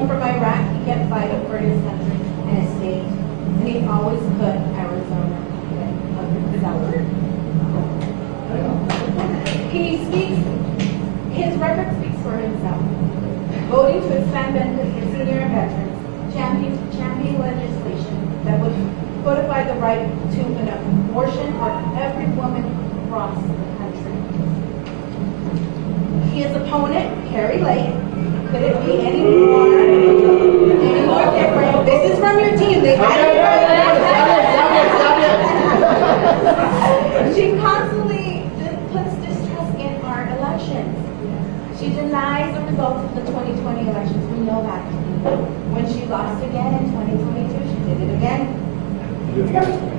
home from Iraq, he kept fighting for his country and his state, and he always put Arizona above. His record speaks for himself. Voting to expand benefits for senior and veterans, championing legislation that would codify the right to an abortion for every woman across the country. His opponent, Carrie Lake, could it be any more different? This is from your team. They had it. She constantly puts distrust in our elections. She denies the results of the 2020 elections. We know that. When she lost again in 2022, she did it again.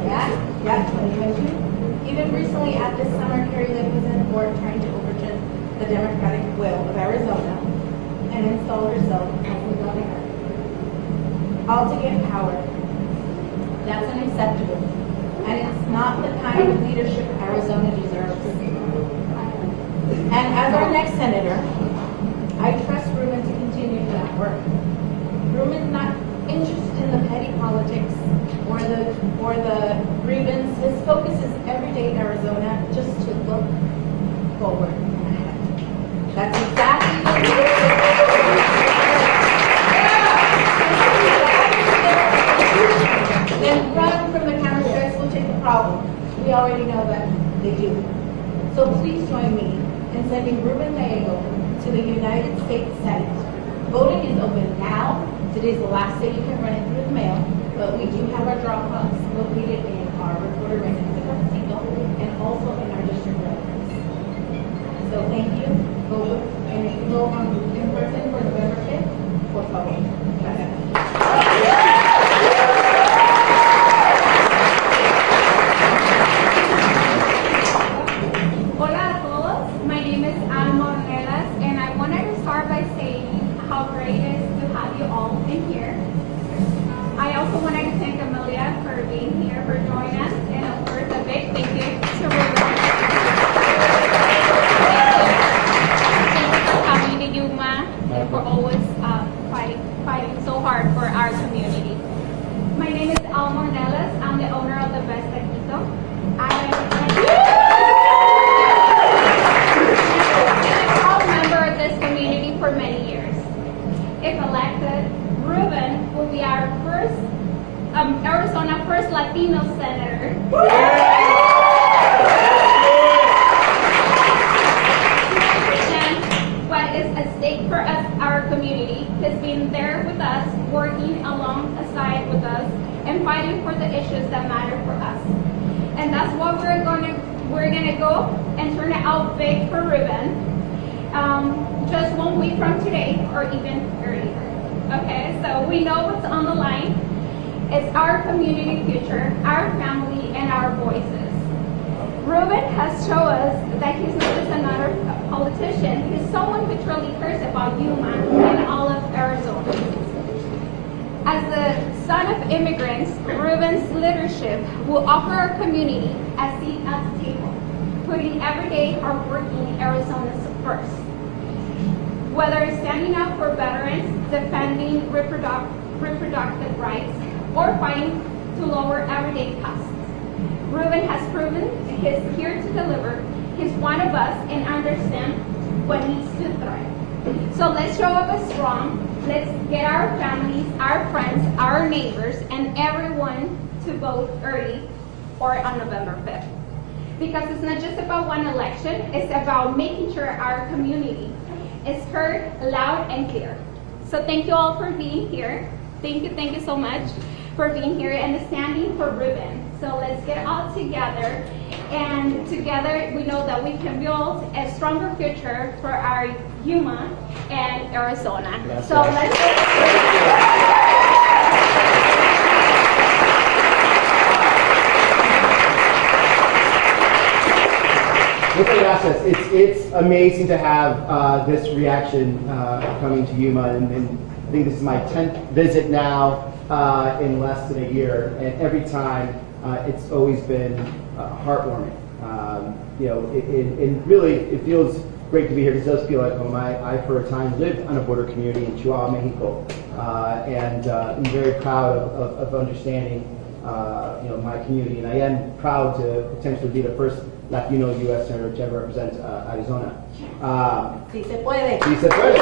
Yeah, 2022. Even recently at this summer, Carrie Lake was in court trying to overturn the Democratic will of Arizona and install herself as the governor. All to get power. That's unacceptable. And it's not the kind of leadership Arizona deserves. And as our next senator, I trust Ruben to continue that work. Ruben's not interested in the petty politics or the grievance. His focus is everyday Arizona, just to look forward and ahead. That's exactly what Then run from the counter will take the problem. We already know that they do. So please join me in sending Ruben Gallego to the United States Senate. Voting is open now. Today's the last day you can run it through the mail, but we do have our drop box located in our recorder residence in Mexico and also in our district residence. So thank you. Vote, and if you go on in person for November 5th, por favor. Gracias. I also wanted to thank Amelia for being here, for joining us, and of course a big thank you to Ruben. Thank you for coming to Yuma and for always fighting so hard for our community. My name is Alma Ornelas. I'm the owner of the Best Taquito. I'm a proud member of this community for many years. If elected, Ruben will be our first Arizona first Latino senator. And what is at stake for us, our community, has been there with us, working alongside with us, and fighting for the issues that matter for us. And that's what we're gonna go and turn it out big for Ruben. Just 1 week from today, or even earlier. Okay, so we know what's on the line. It's our community future, our family, and our voices. Ruben has shown us that he's not just another politician. He's someone who truly cares about Yuma and all of Arizona. As the son of immigrants, Ruben's leadership will offer our community a seat at the table, putting everyday hardworking Arizonans first. Whether it's standing up for veterans, defending reproductive rights, or fighting to lower everyday costs, Ruben has proven he's here to deliver. He's one of us and understands what needs to thrive. So let's show up as strong. Let's get our families, our friends, our neighbors, and everyone to vote early or on November 5th. Because it's not just about one election, it's about making sure our community is heard loud and clear. So thank you all for being here. Thank you so much for being here and standing for Ruben. So let's get all together, and together we know that we can build a stronger future for our Yuma and Arizona. So let's Gracias. It's amazing to have this reaction coming to Yuma, and I think this is my 10th visit now in less than a year, and every time it's always been heartwarming. And really it feels great to be here. This does feel like home. I for a time lived on a border community in Chihuahua, Mexico, and I'm very proud of understanding my community, and I am proud to potentially be the first Latino U.S. Senator to ever represent Arizona. Si se puede. Sí se puede.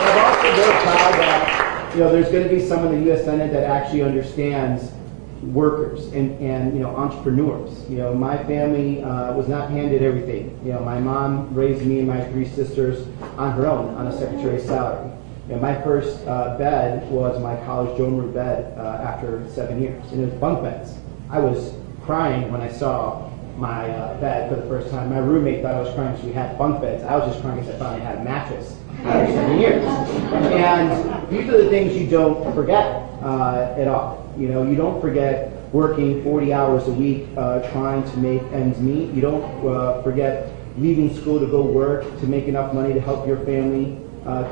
I'm also very proud that there's going to be some in the U.S. Senate that actually understands workers and entrepreneurs. My family was not handed everything. My mom raised me and my 3 sisters on her own on a secretary's salary. My first bed was my college dorm room bed after 7 years, and it was bunk beds. I was crying when I saw my bed for the first time. My roommate thought I was crying because we had bunk beds. I was just crying because I finally had a mattress after 7 years. And these are the things you don't forget at all. You don't forget working 40 hours a week trying to make ends meet. You don't forget leaving school to go work to make enough money to help your family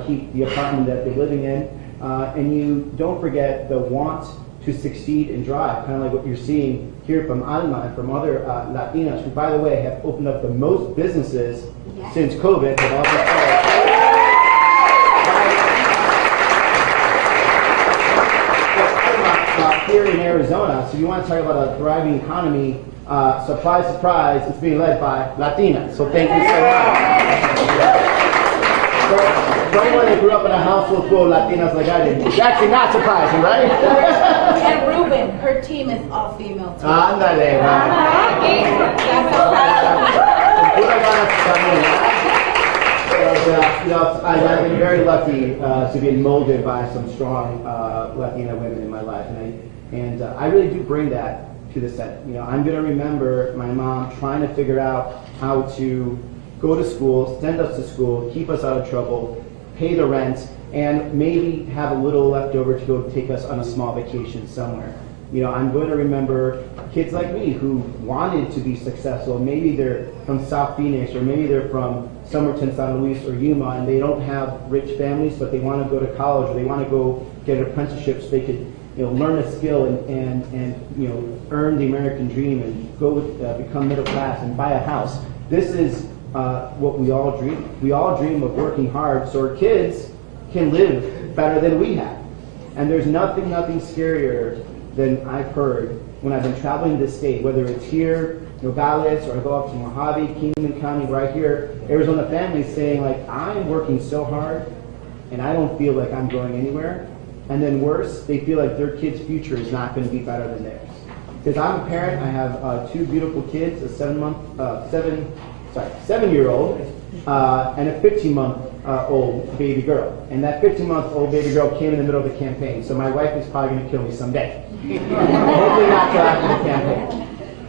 keep the apartment that they're living in. And you don't forget the want to succeed and drive, kind of like what you're seeing here from Alma and from other Latinas, who, by the way, have opened up the most businesses since COVID. Have also here in Arizona, so you want to talk about a thriving economy, surprise, surprise, it's being led by Latinas. So thank you so much. For anyone that grew up in a household full of Latinas like I did, it's actually not surprising, right? And Ruben, her team is all female too. Ándale, I've been very lucky to be molded by some strong Latina women in my life, and I really do bring that to the Senate. I'm going to remember my mom trying to figure out how to go to school, send us to school, keep us out of trouble, pay the rent, and maybe have a little left over to go take us on a small vacation somewhere. I'm going to remember kids like me who wanted to be successful. Maybe they're from South Phoenix, or maybe they're from Somerton, San Luis, or Yuma, and they don't have rich families, but they want to go to college, or they want to go get an apprenticeship so they could learn a skill and earn the American dream and go become middle class and buy a house. This is what we all dream of. We all dream of working hard so our kids can live better than we have. And there's nothing scarier than I've heard when I've been traveling this state, whether it's here, Nogales, or I go up to Mojave, Kingman County, right here, Arizona families saying, like, I'm working so hard and I don't feel like I'm going anywhere. And then worse, they feel like their kid's future is not going to be better than theirs. Because I'm a parent, I have 2 beautiful kids, a 7-year-old and a 15-month-old baby girl. And that 15-month-old baby girl came in the middle of the campaign, so my wife is probably going to kill me someday. Hopefully not till after the campaign.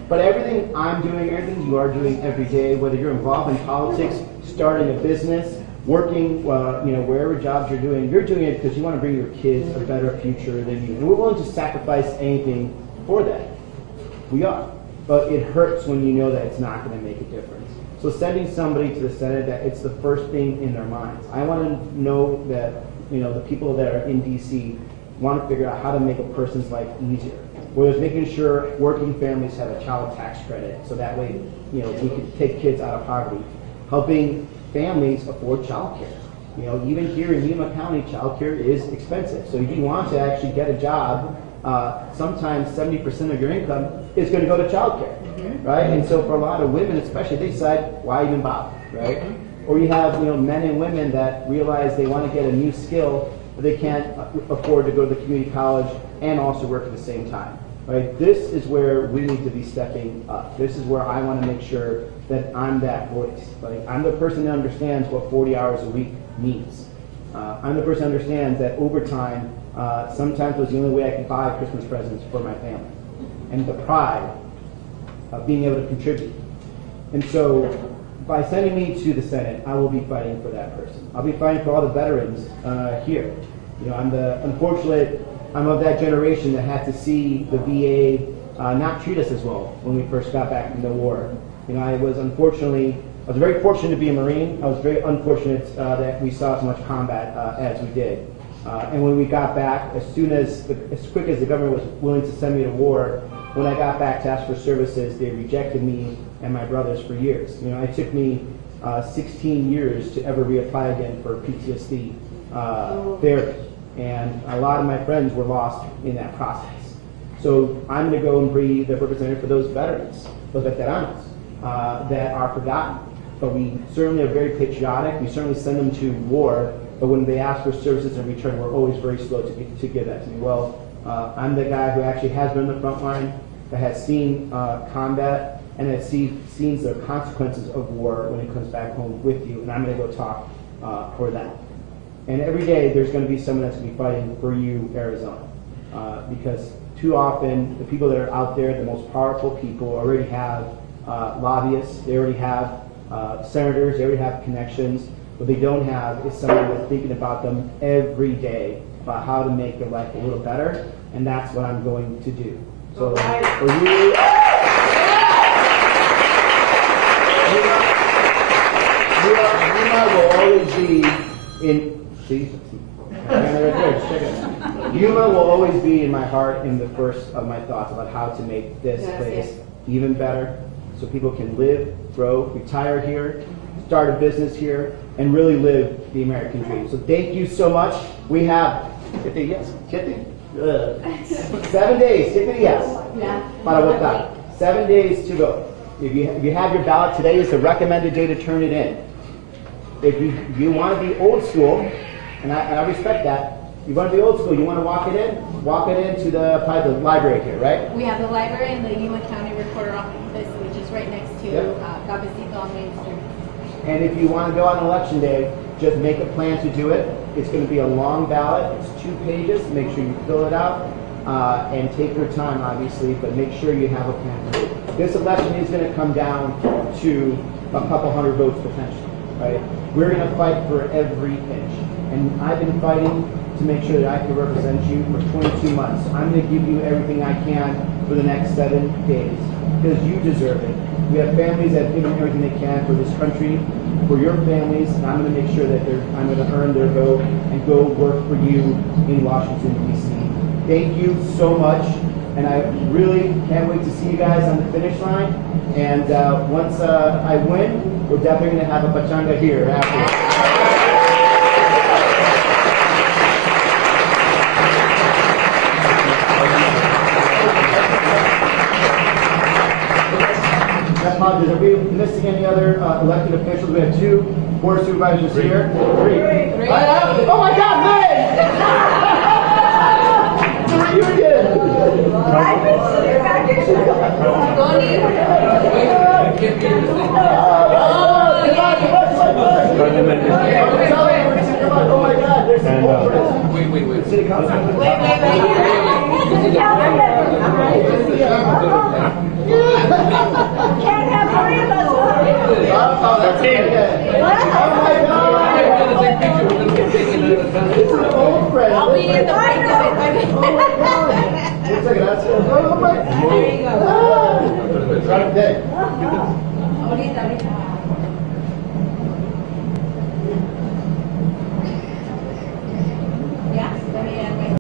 But everything I'm doing, everything you are doing every day, whether you're involved in politics, starting a business, working, wherever jobs you're doing it because you want to bring your kids a better future than you. And we're willing to sacrifice anything for that. We are. But it hurts when you know that it's not going to make a difference. So sending somebody to the Senate, that it's the first thing in their minds. I want to know that, the people that are in D.C. want to figure out how to make a person's life easier. Whether it's making sure working families have a child tax credit, so that way, we can take kids out of poverty. Helping families afford child care. Even here in Yuma County, child care is expensive. So if you want to actually get a job, sometimes 70% of your income is going to go to child care, right? And so for a lot of women especially, they decide, why even bother, right? Or you have men and women that realize they want to get a new skill, but they can't afford to go to the community college and also work at the same time, right? This is where we need to be stepping up. This is where I want to make sure that I'm that voice. Like, I'm the person that understands what 40 hours a week means. I'm the person that understands that overtime sometimes was the only way I could buy Christmas presents for my family. And the pride of being able to contribute. And so by sending me to the Senate, I will be fighting for that person. I'll be fighting for all the veterans here. I'm of that generation that had to see the VA not treat us as well when we first got back from the war. I was very fortunate to be a Marine. I was very unfortunate that we saw as much combat as we did. And when we got back, as quick as the government was willing to send me to war, when I got back to ask for services, they rejected me and my brothers for years. You know, it took me 16 years to ever reapply again for PTSD therapy. And a lot of my friends were lost in that process. So I'm going to go and be the representative for those veterans, those veteranos, that are forgotten. But we certainly are very patriotic. We certainly send them to war. But when they ask for services in return, we're always very slow to give that to me. Well, I'm the guy who actually has been on the front line, that has seen combat, and has seen the consequences of war when it comes back home with you. And I'm going to go talk for that. And every day there's going to be someone that's going to be fighting for you, Arizona. Because too often the people that are out there, the most powerful people, already have lobbyists, they already have senators, they already have connections. What they don't have is someone that's thinking about them every day, about how to make their life a little better, and that's what I'm going to do. So for you, Yuma will always be in. Yuma will always be in my heart, in the first of my thoughts about how to make this place even better, so people can live, grow, retire here, start a business here, and really live the American dream. So thank you so much. We have 7 days. Hit the yes. Para votar. 7 days to go. If you have your ballot, today is the recommended day to turn it in. If you want to be old school, and I respect that. You want to be old school, you want to walk it into probably the library here, right? We have the library and the Yuma County Recorder Office, which is right next to Cafecito on Main Street. And if you want to go on election day, just make a plan to do it. It's going to be a long ballot. It's 2 pages. Make sure you fill it out and take your time, obviously, but make sure you have a plan to do it. This election is going to come down to a couple hundred votes potentially, right? We're going to fight for every inch. And I've been fighting to make sure that I can represent you for 22 months. I'm going to give you everything I can for the next 7 days, because you deserve it. We have families that have given everything they can for this country, for your families, and I'm going to make sure that I'm going to earn their vote and go work for you in Washington, D.C. Thank you so much, and I really can't wait to see you guys on the finish line. And once I win, we're definitely going to have a pachanga here after. Are we missing any other elected officials? We have 2 board supervisors here. 3. Oh my God, Liz! The reunion! I've been sitting back here. Oh my God, there's some more. Wait. City Council. Can't have 3 of us. Oh my God! It's an old friend. I'll be in the right of it. Oh my God! Looks like that's oh my God! There you go. Right there. Ahorita.